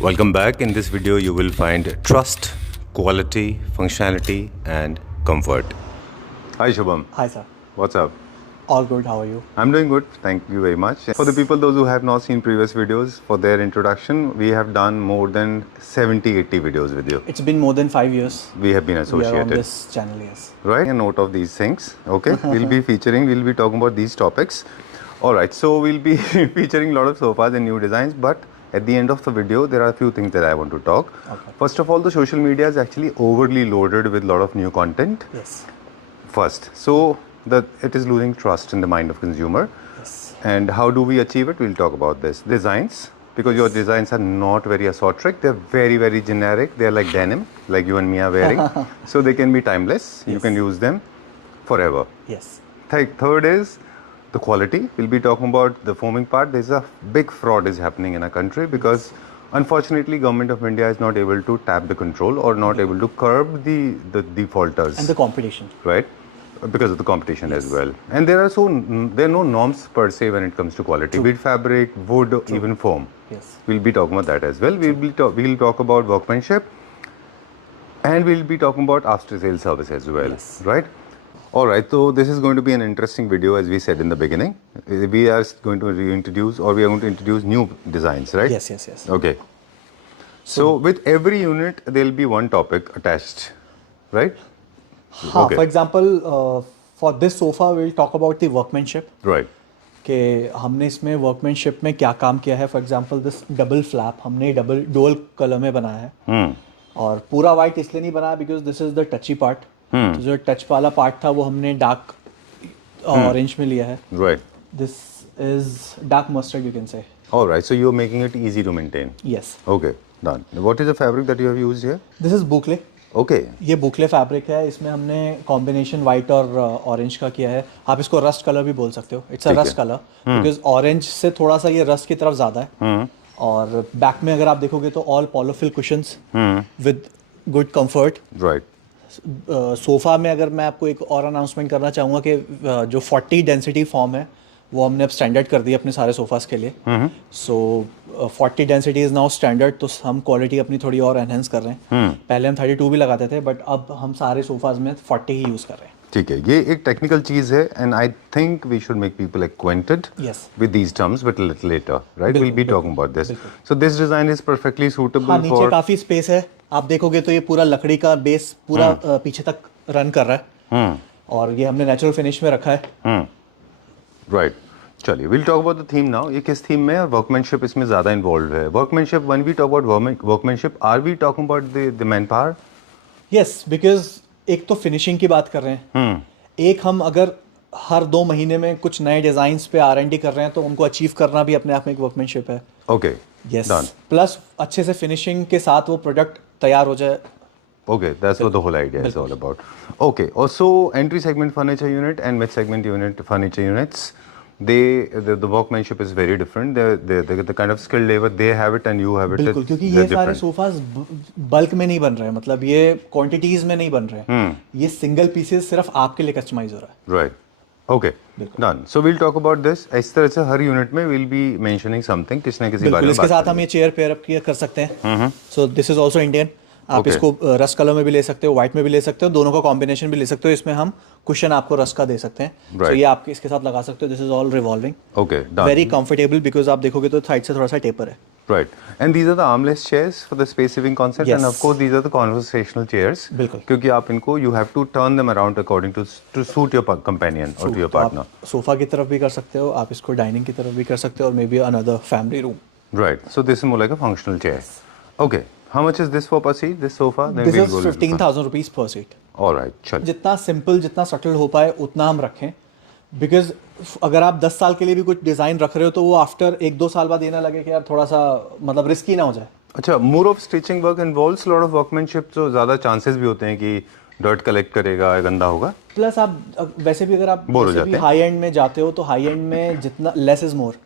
Welcome back. In this video, you will find trust, quality, functionality, and comfort. Hi, Shubham. Hi, sir. What's up? All good. How are you? I'm doing good. Thank you very much. For the people, those who have not seen previous videos, for their introduction, we have done more than 70-80 videos with you. It's been more than 5 years. We have been We associated. are on this channel, yes. Right? A note of these things. Okay. We'll be talking about these topics. All right. So we'll be featuring a lot of sofas and new designs, but at the end of the video, there are a few things that I want to talk. Okay. First of all, the social media is actually overly loaded with a lot of new content. Yes. First. So it is losing trust in the mind of consumer. Yes. And how do we achieve it? We'll talk about this. Designs, because your designs are not very esoteric. They're very, very generic. They're like denim, like you and me are wearing. So they can be timeless. You can use them forever. Yes. Third is the quality. We'll be talking about the foaming part. There's a big fraud is happening in our country because unfortunately government of India is not able to tap the control or not able to curb the defaulters. And the competition. Right? Because of the competition as well. And there are no norms per se when it comes to quality. Be it fabric, wood, or even foam. Yes. We'll be talking about that as well. We'll talk about workmanship, and we'll be talking about after sale service as well. Yes. Right? All right. So this is going to be an interesting video, as we said in the beginning. We are going to introduce new designs, right? Yes, yes, yes. Okay. So with every unit, there will be one topic attached, right? Okay. For example, for this sofa, we'll talk about the workmanship. Right. कि हमने इसमें workmanship में क्या काम किया है. For example this double flap हमने dual colour में बनाया है. और पूरा वाइट इसलिए नहीं बनाया because this is the टची part. तो जो टच वाला पार्ट था वो हमने डार्क ऑरेंज में लिया है. Right. This is dark mustard you can say. All right. So you're making it easy to maintain. Yes. Okay. Done. What is the fabric that you have used here? This is boucle. Okay. ये बुकले fabric है. इसमें हमने combination white और orange का किया है. आप इसको रस्ट कलर भी बोल सकते हो. It's a rust colour because orange से थोड़ा सा ये रस्ट की तरफ ज़्यादा है. और बैक में अगर आप देखोगे तो all polyfill cushions with good comfort. Right. Sofa में अगर मैं आपको एक और अनाउंसमेंट करना चाहूँगा कि जो 40 डेंसिटी फॉर्म है वो हमने अब स्टैंडर्ड कर दी अपने सारे सोफास के लिए. सो 40 डेंसिटी इज़ नाउ स्टैंडर्ड. तो हम क्वालिटी अपनी थोड़ी और एनहेंस कर रहे हैं. पहले हम 32 भी लगाते थे बट अब हम सारे सोफाज में 40 ही यूज़ कर रहे हैं. ठीक है. ये एक टेक्निकल चीज़ है and I think we should make people acquainted with these terms but little later. Right. We'll be talking about this. So this design is perfectly suitable. हाँ, नीचे काफ़ी स्पेस है. आप देखोगे तो ये पूरा लकड़ी का बेस पूरा पीछे तक रन कर रहा है. और ये हमने नेचुरल फिनिश में रखा है. राइट. चलिए will talk about the theme now. ये किस थीम में है और वर्कमैनशिप इसमें ज़्यादा इन्वॉल्व है. Workmanship when we talk about workmanship are we talking about the man power? Yes, because एक तो फिनिशिंग की बात कर रहे हैं. एक हम अगर हर 2 महीने में कुछ नए डिजाइन्स पे R&D कर रहे हैं तो उनको अचीव करना भी अपने आप में एक वर्कमैनशिप है. ओके. यस. प्लस अच्छे से फिनिशिंग के साथ वो प्रोडक्ट तैयार हो जाए. Okay, that's what the whole idea is all about. Okay, also entry segment furniture unit and mid segment unit furniture units, the workmanship is very different. The kind of skilled labor they have it and you have it. बिल्कुल, क्योंकि ये सारे sofas bulk में नहीं बन रहे हैं. मतलब ये क्वांटिटीज में नहीं बन रहे हैं. ये सिंगल पीसेस सिर्फ आपके लिए कस्टमाइज हो रहा है. Right. Okay. Done. So we'll talk about this. इस तरह से हर यूनिट में we'll be mentioning something. किसी न किसी बारे में. इसके साथ हम ये चेयर पेयर अप कर सकते हैं. So this is also Indian. आप इसको रस्ट कलर में भी ले सकते हो, व्हाइट में भी ले सकते हो, दोनों का कॉम्बिनेशन भी ले सकते हो. इसमें हम कुशन आपको रस्ट का दे सकते हैं. तो ये आप इसके साथ लगा सकते हो. This is all revolving. Okay. Very comfortable because आप देखोगे तो साइड से थोड़ा सा टेपर है. Right. And these are the armless chairs for the space saving concept. Yes. And of course these are the conversational chairs. बिल्कुल. क्योंकि आप इनको you have to turn them around according to suit your companion or to your partner. Sofa की तरफ भी कर सकते हो, आप इसको डाइनिंग की तरफ भी कर सकते हो, और may be another family room. Right. So this is more like a functional chair. Okay. How much is this for per seat? This sofa? This is 15,000 rupees per seat. All right. चल. जितना simple, जितना subtle हो पाए उतना हम रखें. Because अगर आप 10 साल के लिए भी कुछ डिज़ाइन रख रहे हो तो वो आफ्टर 1-2 साल बाद ये ना लगे कि यार थोड़ा सा मतलब रिस्की ना हो जाए. अच्छा. More of stitching work involves lot of workmanship. तो ज़्यादा चांसेस भी होते हैं कि डर्ट कलेक्ट करेगा, गंदा होगा. प्लस आप वैसे भी अगर आप हाई एंड में जाते हो तो हाई एंड में जितना less is more.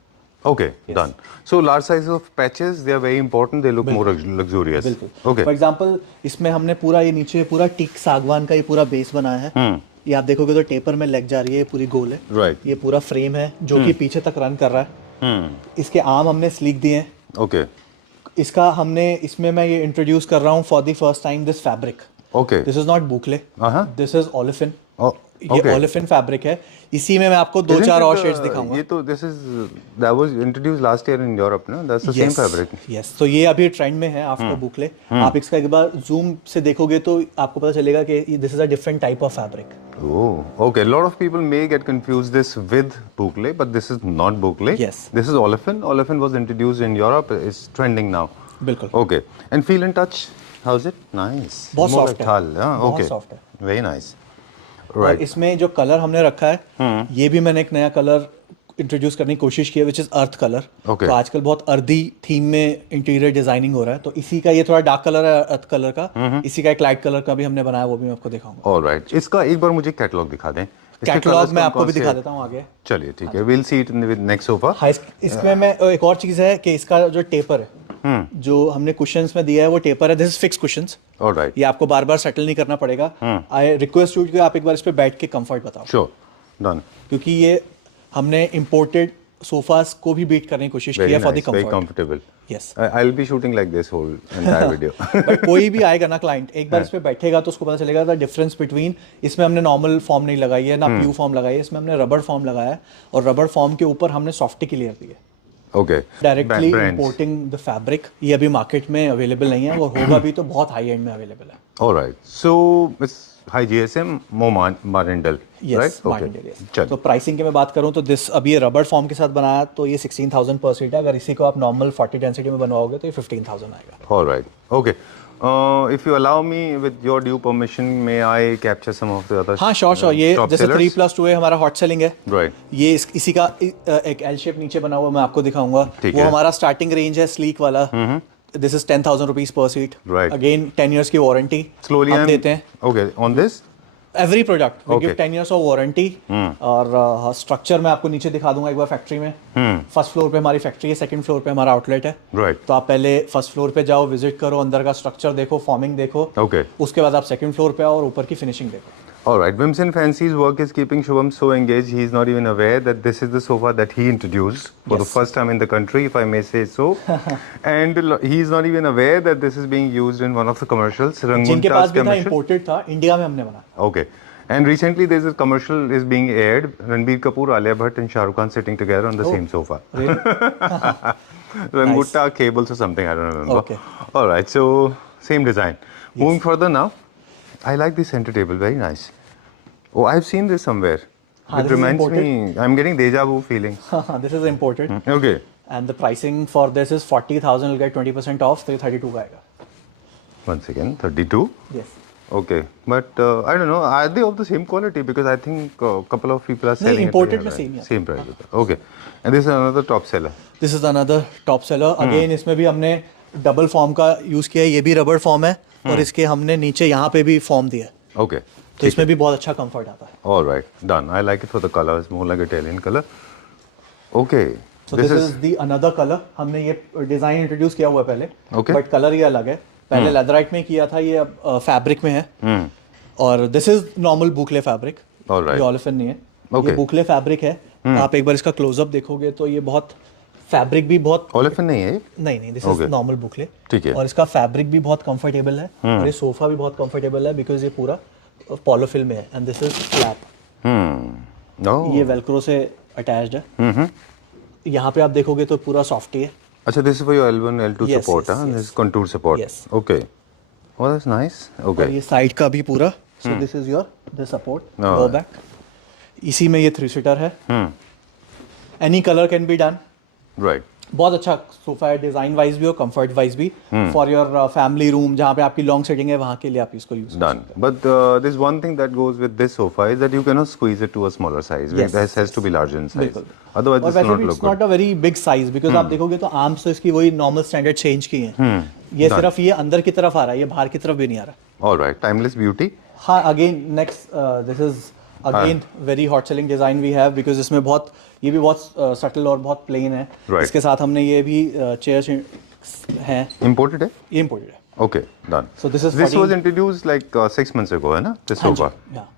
Okay, yes. Done. So large size of patches, they are very important. They look more luxurious. Okay. For example, इसमें हमने पूरा ये नीचे पूरा टीक सागवान का ये पूरा बेस बनाया है. ये आप देखोगे तो टेपर में लेग जा रही है, पूरी गोल है. Right. ये पूरा फ्रेम है जो कि पीछे तक रन कर रहा है. इसके आर्म हमने स्लीक दिए हैं. Okay. इसका हमने इसमें मैं ये इंट्रोड्यूस कर रहा हूँ for the first time this fabric. Okay. This is not boucle, this is olefin. Oh, ये okay. ओलिफिन फैब्रिक है. इसी में मैं आपको दो Isn't चार it, और शेड्स दिखाऊंगा. ये तो that was introduced last year in Europe, no? That's the same fabric. Yes, तो ये अभी ट्रेंड में है आफ्टर बुकले. आप इसका एक बार जूम से देखोगे तो आपको पता चलेगा कि this is a different type of fabric. Oh, okay. A lot of people may get confused this with boucle, but this is not boucle. Yes. This is olefin. Olefin was introduced in Europe. It's trending now. बिल्कुल. Okay. And feel and touch. How's it? Nice. बहुत More soft like है. thal, yeah? बहुत Okay. soft है. Very nice. और Right. इसमें जो colour हमने रखा है, ये भी मैंने एक नया कलर इंट्रोड्यूस करने की कोशिश की है, which is earth colour. Okay. तो आजकल बहुत अर्दी थीम में इंटीरियर डिजाइनिंग हो रहा है, तो इसी का ये थोड़ा डार्क कलर है अर्थ कलर का. इसी का एक लाइट कलर का भी हमने बनाया, वो भी मैं आपको दिखाऊंगा. All right. इसका एक बार मुझे कैटलॉग दिखा दें. इसके कैटलॉग colours मैं कौन आपको कौन भी से दिखा हैं? देता हूँ आगे. चलिए ठीक है. We'll see it in the next sofa. हाँ, इसमें मैं एक और चीज़ है कि इसका जो टेपर है, जो हमने कुशंस में दिया है वो टेपर है. This is fix cushions. All right. ये आपको बार बार सेटल नहीं करना पड़ेगा. आई रिक्वेस्ट यू कि आप एक बार इस पे बैठ के कंफर्ट बताओ, Sure. Done. क्योंकि ये हमने इंपोर्टेड सोफास को भी बीट करने की कोशिश की Very है for the nice. Very comfort. comfortable. Yes. I'll be shooting like this whole entire video. But कोई भी आएगा ना क्लाइंट, एक बार इस पे बैठेगा तो उसको पता चलेगा द डिफरेंस बिटवीन. इसमें हमने नॉर्मल फॉर्म नहीं लगाई है ना प्यू फॉर्म लगाई है, इसमें हमने रबड़ फॉर्म लगाया है, और रबड़ फॉर्म के ऊपर हमने सॉफ्टी की लेयर दी है. Okay. Directly Brands. Importing the fabric. ये अभी मार्केट में अवेलेबल नहीं है, और होगा भी तो बहुत हाई एंड में अवेलेबल है. All right. So it's high GSM, more Marindel, yes, right? Martindale, yes. चल. तो प्राइसिंग की मैं बात करूं तो दिस अभी ये रबड़ फॉर्म के साथ बनाया तो ये 16,000 पर सीट है. अगर इसी को आप नॉर्मल 40 डेंसिटी में बनवाओगे तो ये 15,000 आएगा. All right. Okay. If you allow me, with your due permission, may I capture some of the other? हाँ, श्योर. ये top जैसे sellers? 3+2 है, हमारा हॉट सेलिंग है. Right. ये इसी का एक एल शेप नीचे बना हुआ मैं आपको दिखाऊंगा. ठीक वो है. हमारा स्टार्टिंग रेंज है स्लीक वाला. दिस इज 10,000 रुपीज पर सीट. Right. अगेन 10 इयर्स की वारंटी Slowly हम I'm देते हैं. Okay. On this. Every product we give Okay. 10 years of warranty. और स्ट्रक्चर मैं आपको नीचे दिखा दूंगा एक बार फैक्ट्री में. फर्स्ट फ्लोर पे हमारी फैक्ट्री है, सेकंड फ्लोर पे हमारा आउटलेट है. Right. तो आप पहले फर्स्ट फ्लोर पे जाओ, विजिट करो, अंदर का स्ट्रक्चर देखो, फॉर्मिंग देखो. Okay. उसके बाद आप सेकंड फ्लोर पे आओ और ऊपर की फिनिशिंग देखो. All right. Vims and Fancy's work is keeping Shubham so engaged. He is not even aware that this is the sofa that he introduced for the Yes. first time in the country, if I may say so. And he is not even aware that this is being used in one of the commercials. जिनके Rangunta's पास भी था commercial. Imported था, India में हमने बनाया. Okay. And recently there's a commercial is being aired. Ranbir Kapoor, Alia Bhatt and Shah Rukh Khan sitting together on the same sofa. Rangutta cables or something, I don't remember. Okay. All right, so same design. Moving further now, I like the center table, very nice. Oh, I've seen this somewhere. हाँ, It this is reminds imported. me, I'm getting deja vu feeling. This is imported. Okay. And the pricing for this is 40,000 will get 20% of, तो ये 32 का आएगा. Once again, 32. Yes. Okay, but I don't know. Are they of the same quality? Because I think a couple of people are नहीं, selling imported it में same ही है. same price. Okay, and this is another top seller. This is another top seller. Again इसमें भी हमने double form का use किया है. ये भी रबड़ फॉर्म है, और इसके हमने नीचे यहाँ पे भी फॉर्म दिया है, Okay. तो इसमें भी बहुत अच्छा कंफर्ट आता है. All right, done. I like it for the color. It's more like Italian color. Okay. So this is the another colour. हमने ये डिजाइन इंट्रोड्यूस किया हुआ है पहले, Okay. बट कलर ये अलग है. पहले लेदराइट में किया था, ये अब फैब्रिक में है. और this is normal boucle fabric. All right. ये ओलिफिन नहीं है. Okay. ये बुकले फैब्रिक है. आप एक बार इसका क्लोजअप देखोगे तो ये बहुत फैब्रिक भी बहुत Olefin नहीं है ये? नहीं, दिस इज Okay. नॉर्मल बुकले. ठीक है. और इसका फैब्रिक भी बहुत कंफर्टेबल है, और ये सोफा भी बहुत कंफर्टेबल है बिकॉज ये पूरा पॉलोफिल में है. And this is flap. No. ये वेलक्रो से अटैच्ड है. यहाँ पे आप देखोगे तो पूरा सॉफ्ट है. अच्छा, this is for your L1, L2 Yes, support, yes, huh? yes. This is contour support. Yes. Okay. Oh, that's nice. और Okay. ये साइड का भी पूरा. सो this is your the support Oh. Low back. इसी में ये 3 सीटर है. Any colour can be done. Right. बहुत अच्छा सोफा है, डिजाइन वाइज भी और कंफर्ट वाइज भी. फॉर योर फैमिली रूम जहाँ पे आपकी लॉन्ग सेटिंग है, वहाँ के लिए आप इसको use Done. But there's one thing that goes with this sofa is that you cannot squeeze it to a smaller size. Yes. This has to be larger in size. बिल्कुल. Otherwise, और this will वैसे not भी look it's good. Not a very big size because आप देखोगे तो arms तो इसकी वही नॉर्मल स्टैंडर्ड चेंज की हैं. ये Done. सिर्फ ये अंदर की तरफ आ रहा है, ये बाहर की तरफ भी नहीं आ रहा. All right. Timeless beauty. हाँ, again next this is again very hot selling design we have because इसमें बहुत ये भी बहुत सटल और बहुत प्लेन है. Right. इसके साथ हमने ये भी चेयर्स हैं, Imported है? ये इम्पोर्टेड है. Okay. Done. So this is This 14 was introduced like 6 months ago, है ना? This हाँ जी, sofa. हाँ.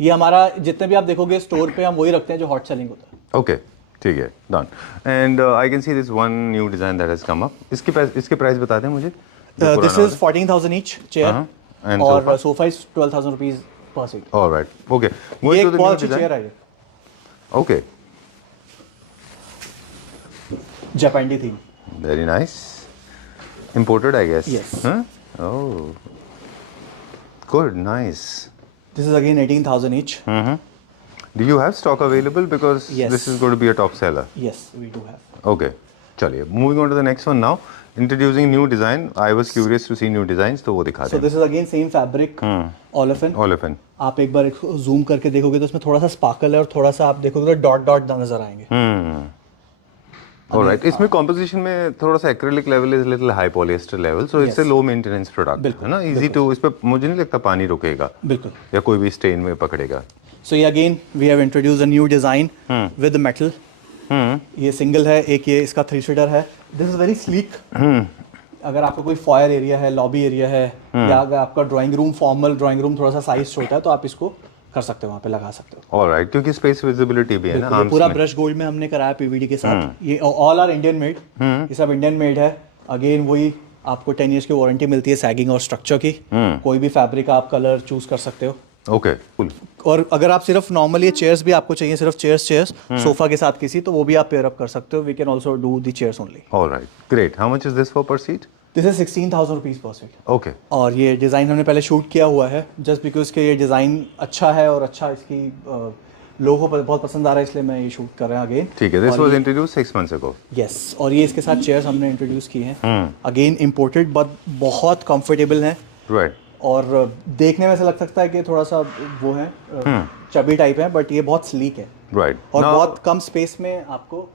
ये हमारा जितने भी आप देखोगे स्टोर पे हम वही रखते हैं जो हॉट सेलिंग होता है. Okay. ठीक है, done. And I can see this one new design that has come up. इसके प्राइस बता दें मुझे. This is 14,000 each chair And और sofa is 12,000 rupees per seat. Alright, okay. ये एक बहुत अच्छी चेयर है. ओके, जापानी theme. very nice. Imported, I guess. Yes. Huh? Oh, good, nice. This is again 18,000 each. Do you have stock available? Because Yes. this is going to be a top seller. Yes, we do have. Okay, चलिए. Moving on to the next one now. Introducing new design. I was curious to see new designs, तो वो दिखा So दें. this is again same fabric, olefin. Olefin. आप एक बार zoom करके देखोगे तो इसमें थोड़ा सा स्पार्कल है और थोड़ा सा आप देखोगे तो डॉट डॉट नजर आएंगे. Alright. इसमें composition में थोड़ा सा acrylic level is little high polyester level, so it's a low maintenance product. बिल्कुल, है ना? Easy to, इस पे मुझे नहीं लगता पानी रुकेगा. बिल्कुल. या कोई भी स्टेन में पकड़ेगा. So ये again we have introduced a new design with metal. ये सिंगल है, एक ये इसका 3-seater है. This is very sleek. अगर आपका कोई फॉयर एरिया है, लॉबी एरिया है, या अगर आपका drawing room, formal drawing room थोड़ा सा साइज छोटा है तो आप इसको कर सकते हो, वहाँ पे लगा सकते हो. Alright, क्योंकि स्पेस विजिबिलिटी भी है ना. ये पूरा ब्रश गोल्ड में हमने कराया पीवीडी के साथ. ये ऑल आर इंडियन मेड. ये सब इंडियन मेड है. अगेन वही आपको 10 इयर्स की वारंटी मिलती है सैगिंग और स्ट्रक्चर की. कोई भी फैब्रिक आप कलर चूज कर सकते हो. Okay, cool. और अगर आप सिर्फ नॉर्मली चेयर्स भी आपको चाहिए, सिर्फ चेयर्स सोफा के साथ किसी, तो वो भी आप पेयर अप कर सकते हो. We can also do the chairs only. Alright, great. How much is this for per seat? This is 16,000 rupees पर सीट. ओके. और ये डिज़ाइन हमने पहले शूट किया हुआ है जस्ट बिकॉज के ये डिज़ाइन अच्छा है और अच्छा इसकी लोगों को बहुत पसंद आ रहा है, इसलिए मैं ये शूट कर रहा हूँ अगेन. ठीक है. This was introduced 6 months ago. Yes. और ये इसके साथ चेयर्स हमने इंट्रोड्यूस की हैं. अगेन इम्पोर्टेड बट बहुत कंफर्टेबल हैं. राइट. और देखने में ऐसा लग सकता है कि थोड़ा सा वो है चबी टाइप है, बट ये बहुत स्लीक है. राइट. और बहुत कम स्पेस में आपको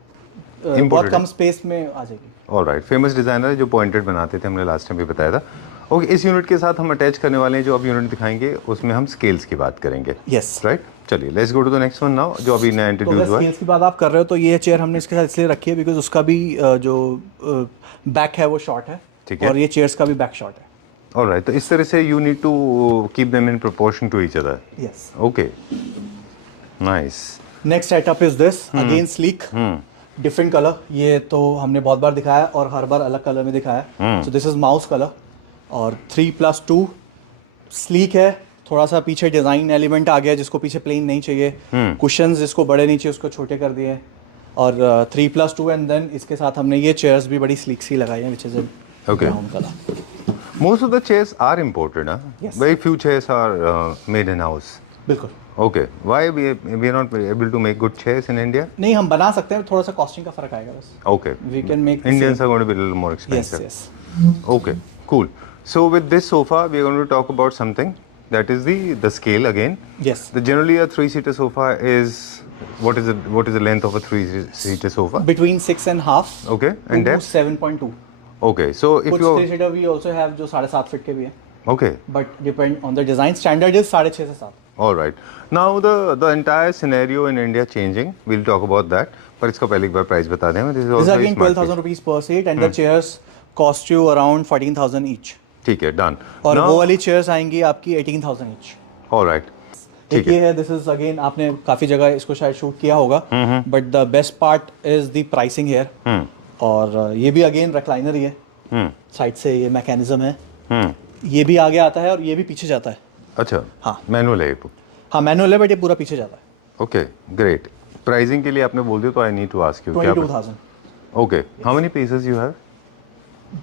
बहुत कम स्पेस में आ जाएगी. ऑलराइट. फेमस डिजाइनर जो पॉइंटेड बनाते थे, हमने लास्ट टाइम भी बताया था. ओके, इस यूनिट के साथ हम अटैच करने वाले हैं जो अब यूनिट दिखाएंगे उसमें हम स्केल्स की बात करेंगे. यस. राइट. चलिए, let's go to the next one now, जो अभी नया तो इंट्रोड्यूस अगर हुआ है. स्केल्स की बात आप कर रहे हो तो ये चेयर हमने इसके साथ इसलिए रखी है बिकॉज उसका भी जो बैक है वो शॉर्ट है. ठीक है. और ये चेयर्स का भी बैक शॉर्ट है. ऑलराइट. तो इस तरह से you need to keep them in proportion to each other. Yes. Okay, nice. Next setup is this again sleek, different colour. ये तो हमने बहुत बार दिखाया और हर बार अलग कलर में दिखाया. सो दिस इज माउस कलर और 3+2 स्लीक है. थोड़ा सा पीछे डिजाइन एलिमेंट आ गया जिसको पीछे प्लेन नहीं चाहिए. कुशंस जिसको बड़े नहीं चाहिए उसको छोटे कर दिए. और 3+2 एंड देन इसके साथ हमने ये चेयर्स भी बड़ी स्लीक सी लगाई है which is brown colour. Most of the chairs are imported, huh? Yes. Very few chairs are made in house. बिल्कुल. Okay. Why we are not able to make good chairs in India? नहीं, हम बना सकते हैं, थोड़ा सा costing का फर्क आएगा बस. Okay. We can make Indians are going to be a little more Yes, expensive. yes. Okay, cool. So with this sofa, we are going to talk about something that is the scale again. Yes. Generally a 3-seater sofa is what is the length of a 3-seater sofa? Between 6.5 Okay, and to depth? 7.2. Okay, so if कुछ you 3-seater we also have जो 7.5 feet के भी हैं. okay, But depend on the design. Standard is 6.5 से 7. all right. Now the entire scenario in India changing. We'll talk about that. पर इसका पहले एक बार प्राइस बता दें. This is This is also again 12,000 rupees per seat and the chairs cost you around 14,000 each. ठीक है, done. और Now, वो वाली chairs आएंगी आपकी 18,000 each. all right. एक ठीक ये है. है, दिस इज अगेन आपने काफी जगह इसको शायद शूट किया होगा, but the best part is the pricing here. और ये भी अगेन रिक्लाइनर ही है. साइड से ये मैकेनिज्म है. ये भी आगे आता है और ये भी पीछे जाता है. अच्छा. हाँ. मैनुअल है ये. हाँ मैनुअल है बट ये पूरा पीछे जाता है. Okay, great. प्राइसिंग के लिए आपने बोल दिया तो I need to ask you. 22,000. Okay, how many pieces you have?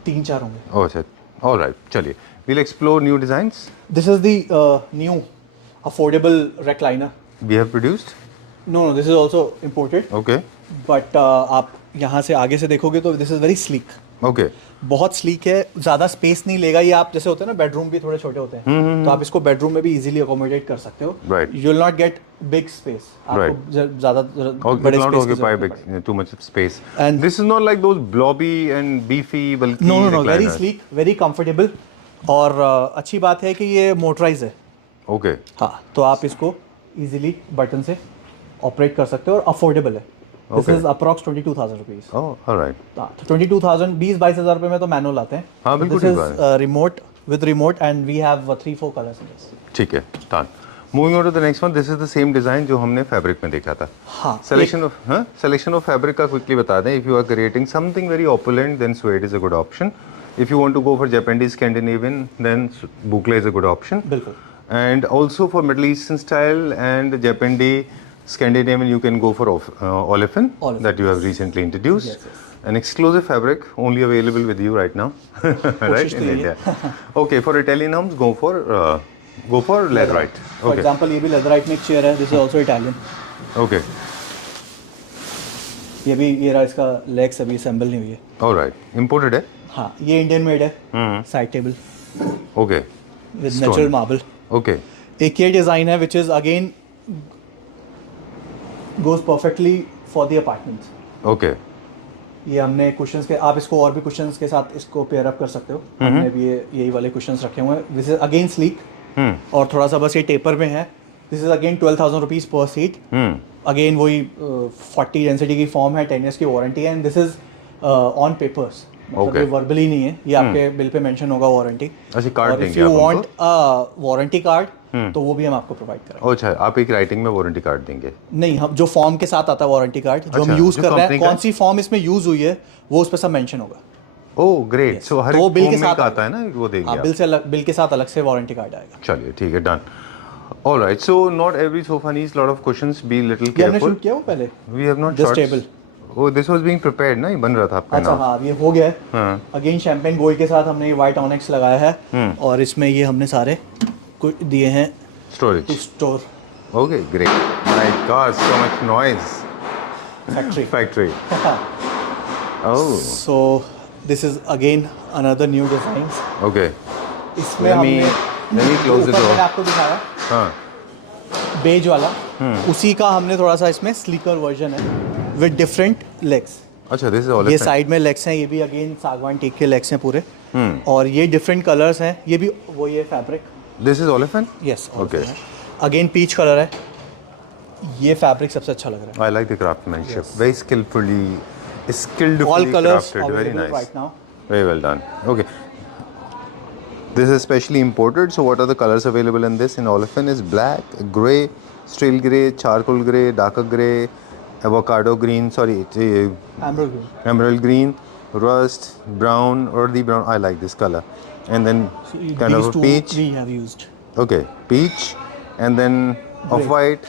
3-4 होंगे. ओह अच्छा, ऑलराइट. चलिए, we'll explore new designs. This is the new affordable recliner. We have produced. No this is also imported. Okay. But आप यहाँ से आगे से देखोगे तो this is very sleek. Okay. बहुत स्लीक है, ज्यादा स्पेस नहीं लेगा ये. आप जैसे होते हैं ना बेडरूम भी थोड़े छोटे होते हैं, तो आप इसको बेडरूम में भी इजीली अकोमोडेट कर सकते हो. Right. You will not get big space. आपको ज्यादा बड़े not स्पेस की occupy जरूरत big, too much space. And- this is not like those blobby and beefy bulky no no very recliners. Sleek, very comfortable. और अच्छी बात है कि ये मोटराइज है. Okay. हाँ, तो आप इसको इजीली बटन से ऑपरेट कर सकते हो और अफोर्डेबल है. This Okay. Is approx 22,000 rupees. Oh, all right. तो 22,000 20-22,000 रुपए में तो मैनुअल आते हैं. हाँ, बिल्कुल दिस ठीक बात is remote with remote and we have 3-4 colours in this. ठीक है, done. Moving on to the next one, this is the same design जो हमने fabric में देखा था. हाँ. Selection of fabric का quickly बता दें. If you are creating something very opulent, then suede is a good option. If you want to go for Japanese Scandinavian, then boucle is a good option. बिल्कुल. And also for Middle Eastern style and Japanese Scandinavian, you can go for olefin that you have recently introduced. Yes, yes. An exclusive fabric only available with you right now, right in India. Okay, for Italian homes, go for leatherite. For Okay. example, ये भी leatherite में एक chair है. This is also Italian. Okay. ये भी ये रहा इसका legs अभी assemble नहीं हुई है. All right. Imported है? हाँ, ये Indian made है. Side table Okay. with Stone. natural marble. Okay. एक ये डिज़ाइन है which is again goes perfectly for the apartments. Okay. ये हमने कुशंस के आप इसको और भी कुशंस के साथ इसको पेयर अप कर सकते हो. हमने भी यही वाले कुशंस रखे हुए हैं. दिस इज अगेन स्लीक और थोड़ा सा बस ये टेपर में है. This is again 12,000 rupees per seat. Again वही 40 डेंसिटी की फॉर्म है, 10 ईयर्स की वारंटी है. And this is on papers, मतलब ये वर्बली नहीं है, ये आपके बिल पे मेंशन होगा वारंटी. अच्छा, कार्ड देंगे इफ यू आप वांट वारंटी कार्ड तो वो भी हम आपको प्रोवाइड करेंगे. अच्छा, आप एक राइटिंग में वारंटी कार्ड देंगे? नहीं, हम जो फॉर्म के साथ आता है वारंटी कार्ड जो हम अच्छा, यूज जो कर रहे हैं, company का कौन सी फॉर्म इसमें यूज हुई है वो उस पर सब मेंशन होगा. Oh great. सो हर तो वो एक बिल के form में साथ एक आता है ना, वो देंगे हाँ, आप. बिल के साथ अलग से वारंटी कार्ड आएगा. चलिए ठीक है, done. All right, so not every sofa needs lot of cushions. Be little ये हमने careful. शूट किया वो पहले. We have not This shots. table. Oh, this was being prepared ना, ये बन रहा था आपका अच्छा नाम. हाँ, ये हो गया है. हाँ. अगेन शैंपेन गोल्ड के साथ हमने ये वाइट ऑनेक्स लगाया है और इसमें ये हमने सारे कुछ दिए हैं Storage. To store. Okay, great. My God, so much noise. Factory. Factory. Oh, so this is again another new design. okay. इसमें Let me हमने close the ऊपर door. मैंने आपको दिखाया हाँ. बेज वाला, उसी का हमने थोड़ा सा इसमें स्लीकर वर्जन है विद डिफरेंट लेग्स. अच्छा, this is all. ये साइड में लेग्स हैं, ये भी अगेन सागवान टीक के लेग्स हैं पूरे. और ये डिफरेंट कलर्स हैं, ये भी वो ये fabric. This is olefin? Yes. Okay. Again peach colour है. ये फैब्रिक सबसे अच्छा लग रहा है. I like the craftsmanship. Very skillfully All colors crafted. Very available nice. right now. Very well done. Okay. This is specially imported. So what are the colors available in this? In olefin is black, grey, steel grey, charcoal grey, darker grey, avocado green. Sorry, Emerald green. emerald green, rust, brown, earthy brown. I like this color. And then kind of These a two peach. we have used. Okay, peach, and then off-white,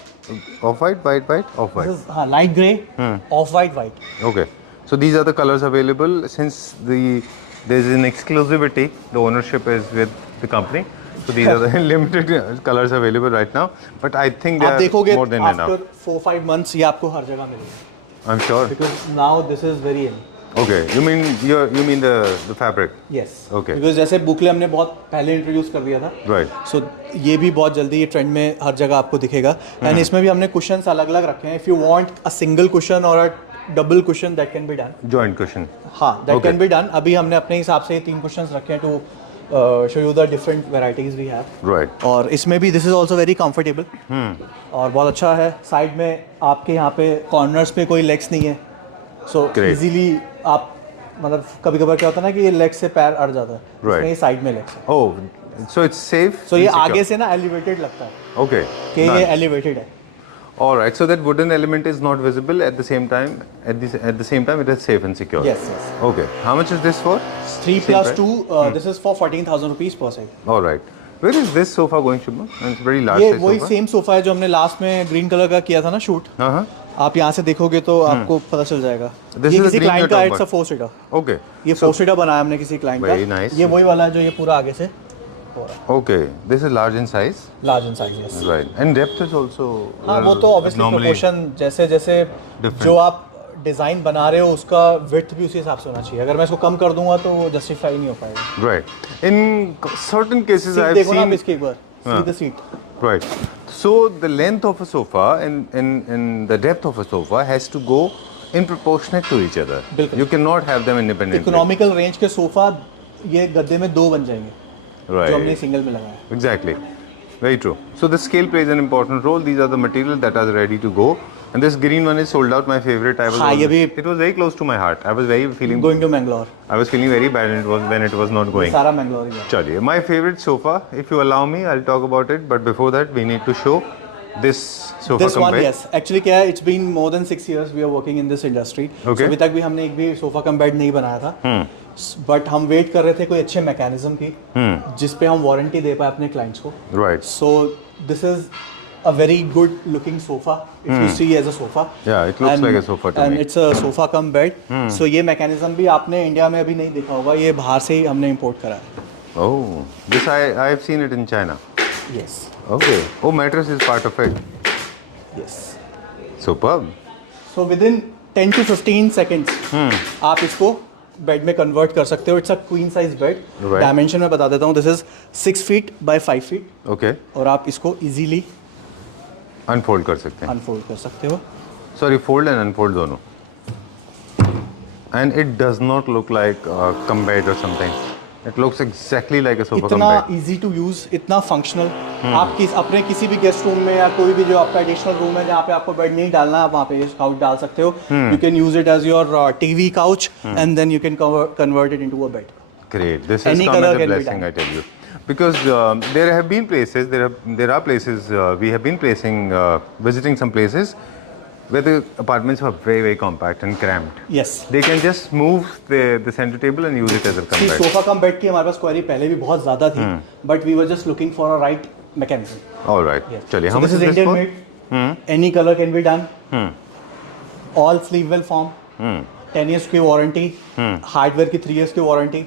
white, This off-white. is light grey, off-white, white. Okay, so these are the colors available. Since there's an exclusivity, the ownership is with the company. So these are the limited colors available right now. But I think they आप देखोगे are more than after enough. 4-5 months ये आपको हर जगह मिलेगा. I'm sure. Because now this is very in. Okay, you mean the fabric? Yes. Okay. Because जैसे बुकले हमने बहुत पहले इंट्रोड्यूस कर दिया था. Right. So ये भी बहुत जल्दी ये ट्रेंड में हर जगह आपको दिखेगा. एंड इसमें भी हमने कुशंस अलग अलग रखे हैं. If you want a single cushion और a double cushion that can be done. Joint cushion. हाँ, that Okay. Can be done. अभी हमने अपने हिसाब से 3 कुशंस रखे हैं to show you the different varieties we have. Right. और इसमें भी this is also very comfortable और बहुत अच्छा है. साइड में आपके यहाँ पे कॉर्नर्स पे कोई लेग्स नहीं है. सो Great. इजीली आप मतलब कभी कभार क्या होता है ना कि ये लेग से पैर अड़ जाता है. Right. इसमें ये साइड में लेग्स है. Oh, so it's safe. सो ये and secure. आगे से ना एलिवेटेड लगता है Okay. कि Done. ये एलिवेटेड है. All right. So that wooden element is not visible at the same time. At the same time, it is safe and secure. Yes, yes. Okay. How much is this for? 3 Same plus price? 2 this is for 14,000 rupees per side. All right. Where is this sofa going, Shubham? It's very large ये size वही sofa. Same sofa है जो हमने last में green colour का किया था ना शूट. हाँ. आप यहाँ से देखोगे तो आपको पता चल जाएगा. This ये is the किसी green क्लाइंट you're का talking it's a 4 seater. Okay. ये 4 सीटर बनाया हमने किसी क्लाइंट का. Very nice. ये वही वाला है जो ये पूरा आगे से हो रहा है. Okay. This is large in size. Large in size. Yes. Right. And depth is also. हाँ, वो तो ऑब्वियसली abnormally प्रोपोर्शन जैसे जैसे different. जो आप डिजाइन बना रहे हो उसका विड्थ भी उसी हिसाब से होना चाहिए. अगर मैं इसको कम कर दूंगा तो वो जस्टिफाई नहीं हो पाएगा. Right. In certain cases, seat I've देखो ना आप seen. इसकी एक बार. See the seat. Right. So the length of a sofa and the depth of a sofa has to go in proportionate to each other. बिल्कुल. You cannot have them independently. Economical range के sofa ये गद्दे में 2 बन जाएंगे Right. जो हमने single में लगाया. Exactly. Very true. So the scale plays an important role. These are the materials that are ready to go. And this green one is sold out. My favorite. I was. हाँ, ये भी- It was very close to my heart. I was very feeling. Going to Mangalore, I was feeling very bad when it was not going. सारा मैंगलोर ही है। चलिए, my favorite sofa. If you allow me, I'll talk about it. But before that, we need to show this sofa This one, compared. yes. Actually क्या है, it's been more than 6 years we are working in this industry. Okay. So अभी तक भी हमने एक भी sofa cum bed नहीं बनाया था। बट हम वेट कर रहे थे कोई अच्छे मैकेनिज्म की जिस पे हम वारंटी दे पाए अपने क्लाइंट्स को। Right. So this is a very good looking sofa if you see as a sofa. Yeah, it looks like a sofa to and me. it's a sofa cum bed. So ये mechanism भी आपने India में अभी नहीं देखा होगा, ये बाहर से ही हमने इंपोर्ट करा है। Oh, this I've seen it in China. Yes. Okay. Oh, mattress is part of it. Yes. Superb. So within 10 to 15 seconds आप इसको बेड में कन्वर्ट कर सकते हो। It's a queen size bed. Right. Dimension में बता देता हूँ, this is 6 feet by 5 feet Okay. और आप इसको इजीली Unfold कर सकते हैं. अनफोल्ड कर सकते हो। Sorry, fold and unfold दोनों. And it does not look like a cum bed or something. It looks exactly like a sofa cum इतना bed. इजी टू यूज, इतना फंक्शनल। आप अपने किसी भी गेस्ट रूम में या कोई भी जो आपका एडिशनल रूम है जहाँ पे आपको बेड नहीं डालना, आप वहाँ पे काउच डाल सकते हो। You can use it as your TV couch and then you can convert it into a bed. Great. This has Any come color as a can be blessing, done. I tell you. Because there have been places, there are places, we have been visiting some places where the apartments were very, very compact and cramped. Yes. They can just move the center table and use it as a cum bed. Sofa cum bed की हमारे पास query पहले भी बहुत ज्यादा थी, but we were just looking for a right mechanism. All right. चलिए, how So much this is is this Indian for? made. Any color can be done. All sleeve well form. 10 years की warranty, hardware की 3 years की warranty.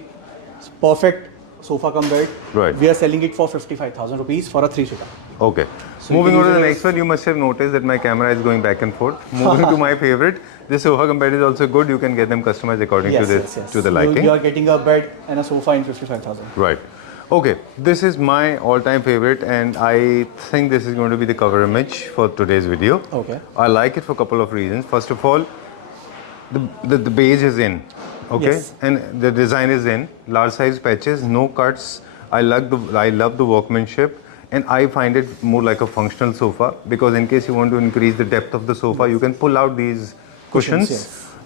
Perfect sofa cum bed. Right. We are selling it for 55,000 rupees for a 3-seater. Okay. So Moving you on to the use- next one, you must have noticed that my camera is going back and forth. Moving to my favorite, this sofa cum bed is also good. You can get them customized according Yes, to yes, yes. to the liking. You are getting a bed and a sofa in 55,000. Right. Okay. This is my all-time favorite, and I think this is going to be the cover image for today's video. Okay. I like it for a couple of reasons. First of all, the beige is in. Okay. Yes. And the design is in. Large size patches, no cuts. I love the workmanship. And I find it more like a functional sofa because in case you want to increase the depth of the sofa, you can pull out these cushions. Yes.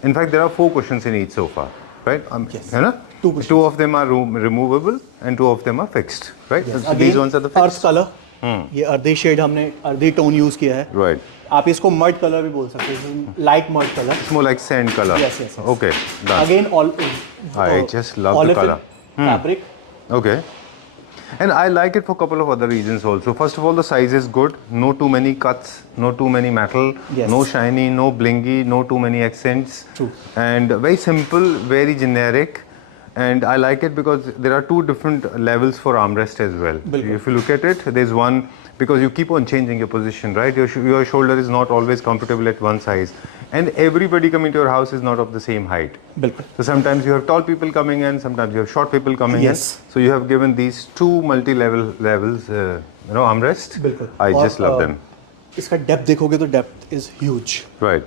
In fact, there are 4 cushions in each sofa, right? Yes. है ना? 2 cushions. 2 of them are removable and 2 of them are fixed, right? So Again, these ones are the earth fixed. Colour. ये अर्धी shade हमने अर्धी tone use किया है। Right. आप इसको मड कलर भी बोल सकते हो, light mud colour. It's more like sand color. Yes, yes, yes. Okay, done. Again all I just love the color. Fabric. Okay. And I like it for a couple of other reasons also. First of all, the size is good. No too many cuts, no too many metal, Yes. no shiny, no blingy, no too many accents. True. And very simple, very generic. And I like it because there are 2 different levels for armrest as well. Bilkul. If you look at it, there's one because you keep on changing your position, right? Your shoulder is not always comfortable at one size. And everybody coming to your house is not of the same height. बिल्कुल। So sometimes you have tall people coming in, sometimes you have short people coming Yes. in. So you have given these 2 levels, armrest. बिल्कुल। I और, just love them. इसका depth देखोगे तो depth is huge. Right.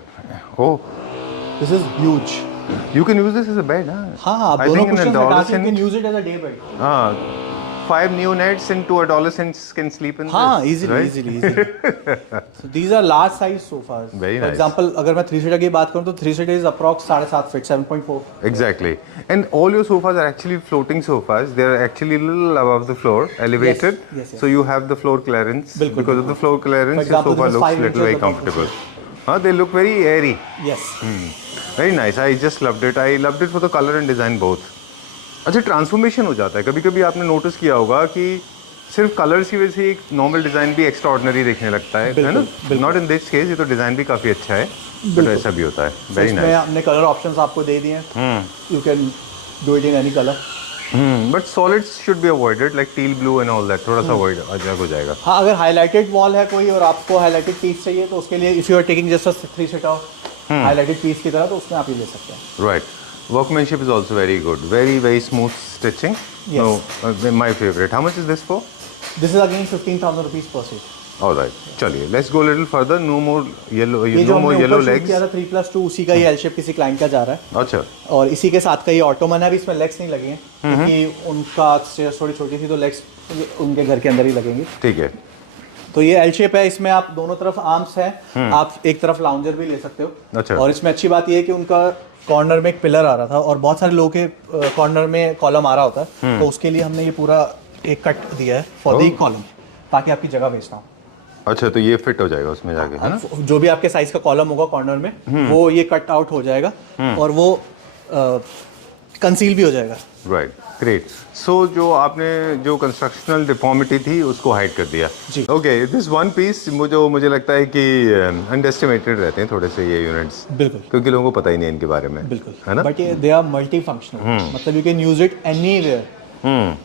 Oh, this is huge. you can use this as a bed, huh? हाँ, आप I दोनों think in cushions हटा के you adolescent, can use it as a day bed। 5 neonates and 2 adolescents can sleep in हाँ, this. easily, right? easily. So these are large size sofas. Very For nice. example, अगर मैं 3-seater की बात करूँ तो 3-seater is approx 7.5 feet, 7.4. Exactly. And all your sofas are actually floating sofas. They are actually a little above the floor, elevated. Yes, yes. So you have the floor clearance. बिल्कुल, Because of the floor clearance, For example, your sofa this is looks 5 little very inches above the comfortable. They look very airy. Yes. Very nice. I just loved it. I loved it for the color and design both. अच्छा, transformation हो जाता है। कभी कभी आपने notice किया होगा कि सिर्फ कलर्स की वजह से एक नॉर्मल डिज़ाइन भी एक्स्ट्रा ऑर्डिनरी देखने लगता है ना? नॉट इन दिस केस, ये तो डिज़ाइन भी काफ़ी अच्छा है, बट ऐसा भी होता है। वेरी इसमें नाइस। हमने कलर ऑप्शंस आपको दे दिए हैं। You can do it in any colour. But solids should be avoided, like teal blue and all that, थोड़ा सा अवॉइड अलग हो जाएगा। हाँ, अगर हाईलाइटेड वॉल है कोई और आपको हाईलाइटेड पीस चाहिए तो उसके लिए if you are taking just a 3-seater highlighted piece की तरह तो उसमें आप ये ले सकते हैं। Right. Workmanship is also very good. Very, very smooth stitching. Yes. No, my favorite. How much is this for? This is again 15,000 rupees per seat। All right. चलिए, let's go a little further. No more yellow, ये जो no more हमने yellow ऊपर shoot legs. किया था 3+2 उसी का ही L shape किसी क्लाइंट का जा रहा है अच्छा. और इसी के साथ का ये ऑटोमन है। अभी इसमें लेग्स नहीं लगे हैं क्योंकि उनका स्टेयर्स थोड़ी छोटी थी तो लेग्स उनके घर के अंदर ही लगेंगे। ठीक है. तो ये एल शेप है, इसमें आप दोनों तरफ आर्म्स हैं, आप एक तरफ लाउंजर भी ले सकते हो। अच्छा। और इसमें अच्छी बात ये है कि उनका कॉर्नर में एक पिलर आ रहा था और बहुत सारे लोगों के कॉर्नर में कॉलम आ रहा होता है, तो उसके लिए हमने ये पूरा एक कट दिया है फॉर दी कॉलम, ताकि आपकी जगह बेचना हो। अच्छा, तो ये फिट हो जाएगा उसमें जाके, है ना? जो भी आपके साइज का कॉलम होगा कॉर्नर में, वो ये कट आउट हो जाएगा और वो कंसील भी हो जाएगा। Right, great. सो जो आपने जो कंस्ट्रक्शनल डिफॉर्मिटी थी उसको हाइड कर दिया। जी। ओके, दिस वन पीस मुझे लगता है कि अंडरएस्टिमेटेड रहते हैं थोड़े से ये यूनिट्स, बिल्कुल क्योंकि लोगों को पता ही नहीं इनके बारे में, बिल्कुल, है ना? But they are multifunctional, मतलब you can use it anywhere.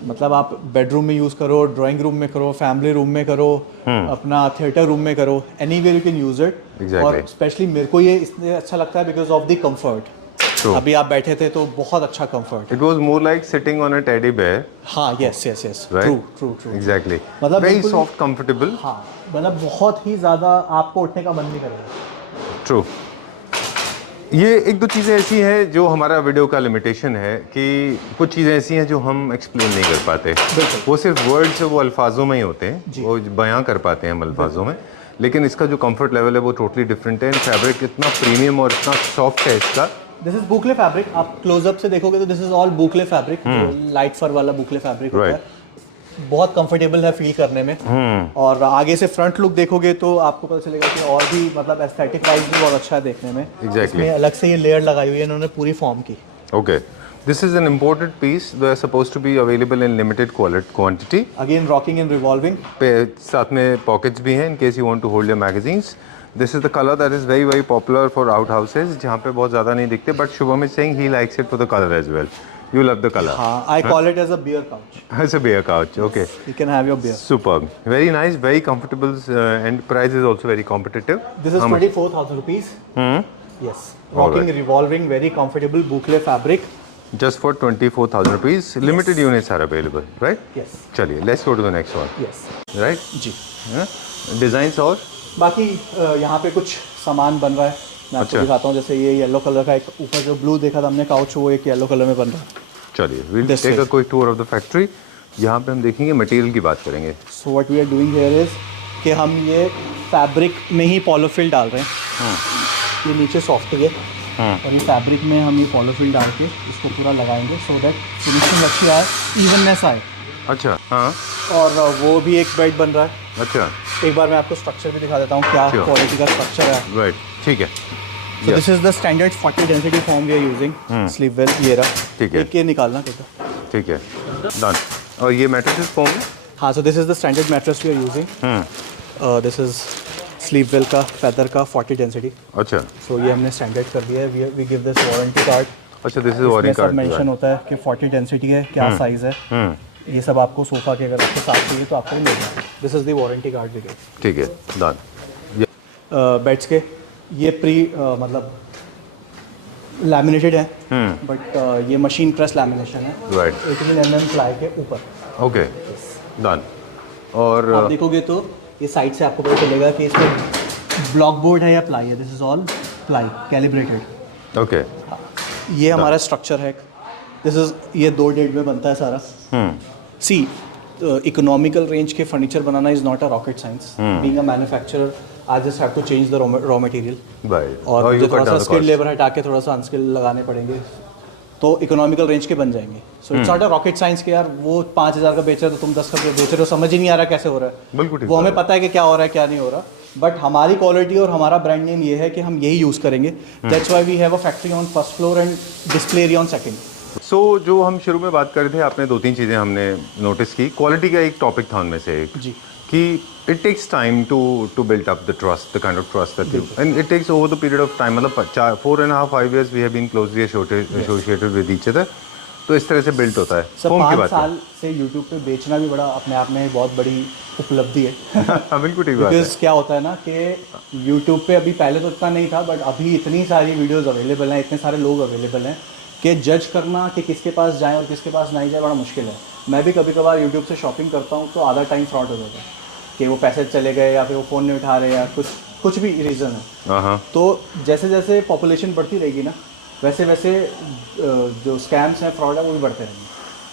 मतलब आप बेडरूम में यूज करो, ड्राइंग रूम में करो, फैमिली रूम में करो, अपना थिएटर रूम में करो, anywhere you can use it. Exactly. और स्पेशली मेरे को ये इसलिए अच्छा लगता है because of the comfort. True. अभी आप बैठे थे तो बहुत अच्छा comfort. It was more like sitting on a teddy bear. हाँ, yes yes yes, Right? True true true, exactly, मतलब वेरी बिल्कुल- सॉफ्ट, कंफर्टेबल। हाँ, मतलब बहुत ही ज़्यादा आपको उठने का मन नहीं करेगा। ट्रू। ये एक दो चीज़ें ऐसी हैं जो हमारा वीडियो का लिमिटेशन है कि कुछ चीज़ें ऐसी हैं जो हम एक्सप्लेन नहीं कर पाते। बिल्कुल। वो सिर्फ वर्ड से, वो अल्फाजों में ही होते हैं, जी। वो बयां कर पाते हैं हम अल्फाजों में, लेकिन इसका जो कंफर्ट लेवल है वो टोटली डिफरेंट है। फैब्रिक इतना प्रीमियम और इतना सॉफ्ट है इसका। दिस इज बुकले फैब्रिक, आप क्लोजअप से देखोगे तो this is all boucle fabric, light fur वाला बुकले फैब्रिक होता है। बहुत कंफर्टेबल है फील करने में। और आगे से फ्रंट लुक देखोगे तो आपको पता चलेगा कि और भी मतलब एस्थेटिक वाइज भी बहुत अच्छा है देखने में। Exactly. इसमें अलग से ये लेयर लगाई हुई है इन्होंने पूरी फॉर्म की। Okay, this is an imported piece, they are supposed to be available in limited quantity. Again rocking and revolving, साथ में पॉकेट्स भी हैं in case you want to hold your magazines. This is the colour that is very very popular for out houses, जहाँ पे बहुत ज़्यादा नहीं दिखते, but Shubham is saying he likes it for the colour as well. You love the color. हाँ, I call it as a beer couch. It's a beer couch. Okay. You can have your beer. Superb. Very nice. Very comfortable. And price is also very competitive. This is 24,000 rupees. Yes. Rocking, Alright. revolving, very comfortable boucle fabric. Just for 24,000 rupees. Limited units are available, right? Yes. चलिए, let's go to the next one. Yes. Right? Ji. Designs और बाकी यहाँ पे कुछ सामान बन रहा है, मैं आपको अच्छा। दिखाता हूँ। जैसे ये येलो कलर का एक ऊपर जो ब्लू देखा था हमने काउच, वो एक येलो कलर में बन रहा है। चलिए, we'll This take a way. quick tour of the factory. यहाँ पे हम देखेंगे मटेरियल की बात करेंगे। So what we are doing here is कि हम ये फैब्रिक में ही पॉलोफिल डाल रहे हैं। ये नीचे सॉफ्ट है और ये फैब्रिक में हम ये पॉलोफिल डाल के इसको पूरा लगाएंगे सो दैट फिनिशिंग अच्छी आए, इवननेस आए। अच्छा, हाँ, और वो भी एक बेड बन रहा है। अच्छा, एक बार मैं आपको स्ट्रक्चर भी दिखा देता हूँ क्या Sure. क्वालिटी का स्ट्रक्चर है। राइट, ठीक है। So this is the standard 40 density form we are using. Sleeve well, ये रहा। ठीक है। एक ये निकालना बेटा। ठीक है, डन। और ये मैट्रेसेस फॉर्म है? हाँ, so this is the standard mattress we are using. This is sleeve well का feather का 40 density. अच्छा, So ये हमने standard कर दिया है। We give this warranty card. अच्छा, दिस इज इसमें वारंटी सब कार्ड। मेंशन होता है कि 40 density है, क्या साइज है। ये सब आपको सोफा के अगर आपके साथ चाहिए तो आपको मिल जाएगा। This is the warranty card we give. ठीक है, डन। बेड्स के ये मतलब लैमिनेटेड है, बट ये मशीन प्रेस लैमिनेशन है। राइट, 18 mm प्लाई के ऊपर। Okay, done. और आप देखोगे तो ये साइड से आपको पता चलेगा कि इसमें ब्लॉक बोर्ड है या प्लाई है। This is all ply calibrated. Okay, ये हमारा स्ट्रक्चर है। दिस इज ये 2.5 में बनता है सारा। सी इकोनॉमिकल रेंज के फर्नीचर बनाना is not a rocket science. Being a manufacturer I just have to change the raw material right, और you मुझे cut थोड़ा down सा the स्किल cost. लेबर हटा के थोड़ा सा अनस्किल लगाने पड़ेंगे तो इकोनॉमिकल रेंज के बन जाएंगे। So it's not a rocket science के यार वो 5,000 का बेच रहे हो तो तुम 10 का बेच रहे हो, समझ ही नहीं आ रहा कैसे हो रहा है। बिल्कुल ठीक वो हमें बात है। पता है कि क्या हो रहा है क्या नहीं हो रहा, बट हमारी क्वालिटी और हमारा ब्रांड नेम ये है कि हम यही यूज़ करेंगे। That's why we have a factory on first floor and display area on second. So जो हम शुरू में बात कर रहे थे, आपने 2-3 चीज़ें हमने नोटिस की। क्वालिटी का एक टॉपिक था उनमें से एक, जी। कि it takes time to build up the trust, the kind of trust that you, and it takes over the period of time. मतलब 4.5-5 years we have been closely associated with each other, तो इस तरह से build होता है। Sir foam की 5 बात साल से यूट्यूब पे बेचना भी बड़ा अपने आप में बहुत बड़ी उपलब्धि है। हाँ, बिल्कुल ठीक बात है। बिकॉज क्या होता है ना कि यूट्यूब पे अभी पहले तो इतना नहीं था, बट अभी इतनी सारी वीडियोस अवेलेबल हैं, इतने सारे लोग अवेलेबल हैं कि जज करना कि किसके पास जाएं और किसके पास नहीं जाए बड़ा मुश्किल है। मैं भी कभी कभार यूट्यूब से शॉपिंग करता हूँ तो आधा टाइम फ्रॉड हो जाता है कि वो पैसे चले गए या फिर वो फ़ोन नहीं उठा रहे या कुछ भी रीज़न है। हाँ, तो जैसे जैसे पॉपुलेशन बढ़ती रहेगी ना वैसे वैसे जो स्कैम्स हैं फ्रॉड है वो भी बढ़ते रहेंगे।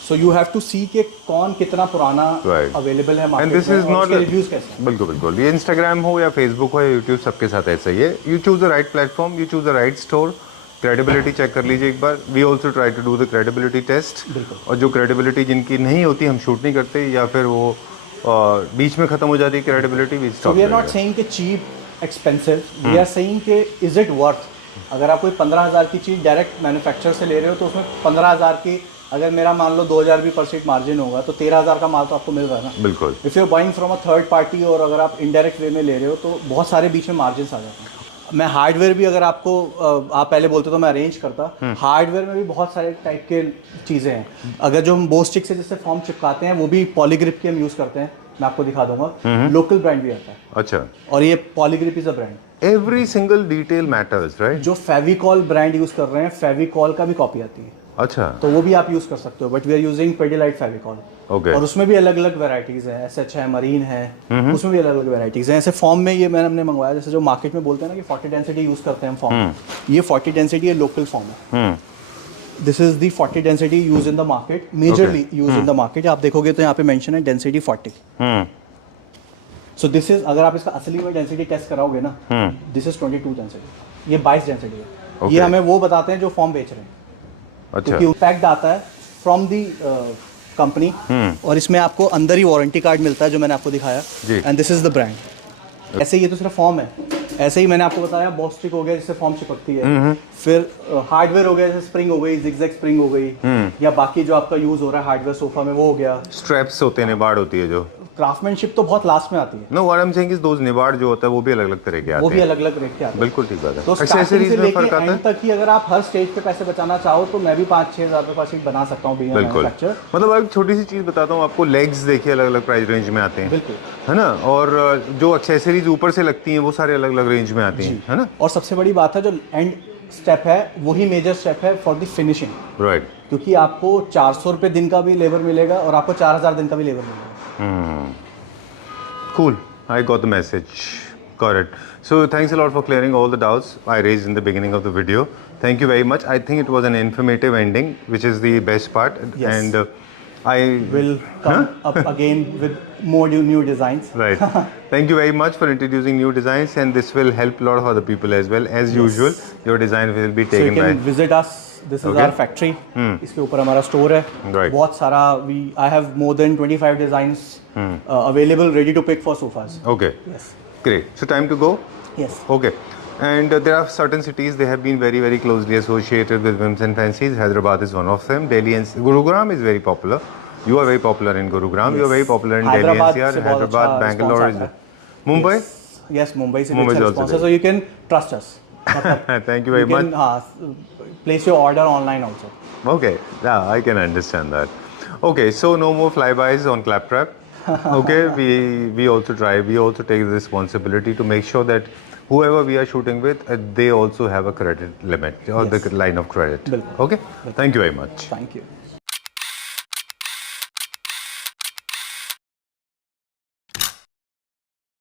सो यू हैव टू सी कि कौन कितना पुराना Right. अवेलेबल है एंड मार्केट दिस में इज और नॉट उसके रिव्यूज कैसे हैं। बिल्कुल बिल्कुल, ये इंस्टाग्राम हो या फेसबुक हो या यूट्यूब, सबके साथ ऐसा ही है। You choose the right platform, you choose the right store, credibility check कर लीजिए एक बार। We also try to do the credibility test, और जो क्रेडिबिलिटी जिनकी नहीं होती हम शूट नहीं करते, या फिर वो बीच में खत्म हो जाती है credibility, we So stop. we are not saying कि cheap expensive, we are saying कि is it worth। अगर आप कोई 15,000 की चीज़ डायरेक्ट मैन्युफैक्चर से ले रहे हो तो उसमें 15,000 की, अगर मेरा मान लो 2,000 भी % मार्जिन होगा तो 13,000 का माल तो आपको मिल रहा है ना। बिल्कुल। If you are buying from a third party, और अगर आप इनडायरेक्ट वे में ले रहे हो तो बहुत सारे बीच में मार्जिन आ जाते हैं। मैं हार्डवेयर भी, अगर आपको आप पहले बोलते तो मैं अरेंज करता। हार्डवेयर में भी बहुत सारे टाइप के चीज़ें हैं। अगर जो हम बोस्टिक से जिससे फॉर्म चिपकाते हैं वो भी पॉलीग्रिप के हम यूज़ करते हैं, मैं आपको दिखा दूंगा। लोकल ब्रांड भी आता है। अच्छा, और ये Polygrip is a brand. Every single detail matters, right? जो फेविकॉल ब्रांड यूज कर रहे हैं, फेविकॉल का भी कॉपी आती है, अच्छा, तो वो भी आप यूज कर सकते हो। But we are using Pidilite Fevicol. Okay. और उसमें भी अलग अलग वेराइटीज है, एसएच है, मरीन है, उसमें भी अलग अलग वेराइटीज हैं। ऐसे फॉर्म में ये मैंने हमने मंगवाया, जैसे जो मार्केट में बोलते हैं ना कि 40 डेंसिटी यूज करते हैं हम फॉर्म, ये 40 डेंसिटी है, लोकल फॉर्म है। This is the 40 density use in the market, majorly use in the market. आप देखोगे तो यहाँ पे मेंशन है डेंसिटी 40। सो दिस इज, अगर आप इसका असली में डेंसिटी टेस्ट कराओगे ना, दिस इज 22 डेंसिटी, ये 22 डेंसिटी है। ये हमें वो बताते हैं जो फॉर्म बेच रहे हैं। अच्छा, क्योंकि पैक्ड आता है फ्रॉम दी कंपनी, और इसमें आपको अंदर ही वारंटी कार्ड मिलता है जो मैंने आपको दिखाया। And this is the brand. ऐसे ये तो सिर्फ फॉर्म है। ऐसे ही मैंने आपको बताया बॉस्टिक हो गया जिससे फॉर्म चिपकती है, फिर हार्डवेयर हो गया जैसे स्प्रिंग हो गई, जिगजैग स्प्रिंग हो गई, या बाकी जो आपका यूज हो रहा है हार्डवेयर सोफा में वो हो गया। स्ट्रैप्स होते हैं, निबाड़ होती है जो, क्राफ्टमैनशिप तो बहुत लास्ट में आती है। No what I am saying is those निबाड़ जो होता है वो भी अलग अलग तरह के आते हैं, वो भी अलग अलग रेट के आते हैं। बिल्कुल ठीक बात है। तो एक्सेसरीज में फर्क आता है एंड तक ही अगर आप हर स्टेज पे पैसे बचाना चाहो तो मैं भी 5-6 हज़ार रुपये पर सीट बना सकता हूँ। बिल्कुल। मतलब एक छोटी सी चीज़ बताता हूँ आपको, लेग्स देखिए अलग अलग प्राइस रेंज में आते हैं, बिल्कुल, है ना? और जो एक्सेसरीज ऊपर से लगती हैं वो सारे अलग अलग रेंज में आती हैं, है ना? और सबसे बड़ी बात है जो एंड स्टेप है वही मेजर स्टेप है फॉर द फिनिशिंग, राइट। क्योंकि आपको 400 रुपये दिन का भी लेबर मिलेगा और आपको 4,000 दिन का भी लेबर मिलेगा। Cool. I got the message. Got it. So thanks a lot for clearing all the doubts I raised in the beginning of the video. Thank you very much. I think it was an informative ending, which is the best part. Yes. And I will come up again with more new designs. Right. Thank you very much for introducing new designs, and this will help a lot of other people as well. As usual, your design will be So you taken can by. visit us. This is our factory. इसके ऊपर हमारा store है। Right. बहुत सारा I have more than 25 designs available, ready to pick for sofas. Okay. Yes. Great. So time to go. Yes. Okay. And there are certain cities they have been very very closely associated with Whims and Fancies. Hyderabad is one of them. Delhi and Gurugram is very popular. You are very popular in Gurugram. You are very popular in Delhi Hyderabad NCR. से बहुत Hyderabad, अच्छा Bangalore response is. आता है। Mumbai. Yes, Mumbai से भी Mumbai अच्छा is also response है, so you can trust us. Thank you very much. Place your order online also. Okay, yeah, I can understand that. Okay, so no more flybys on Claptrap. Okay, we also try. We also take the responsibility to make sure that whoever we are shooting with, they also have a credit limit or the line of credit. Bilkul. Okay, thank you very much. Thank you.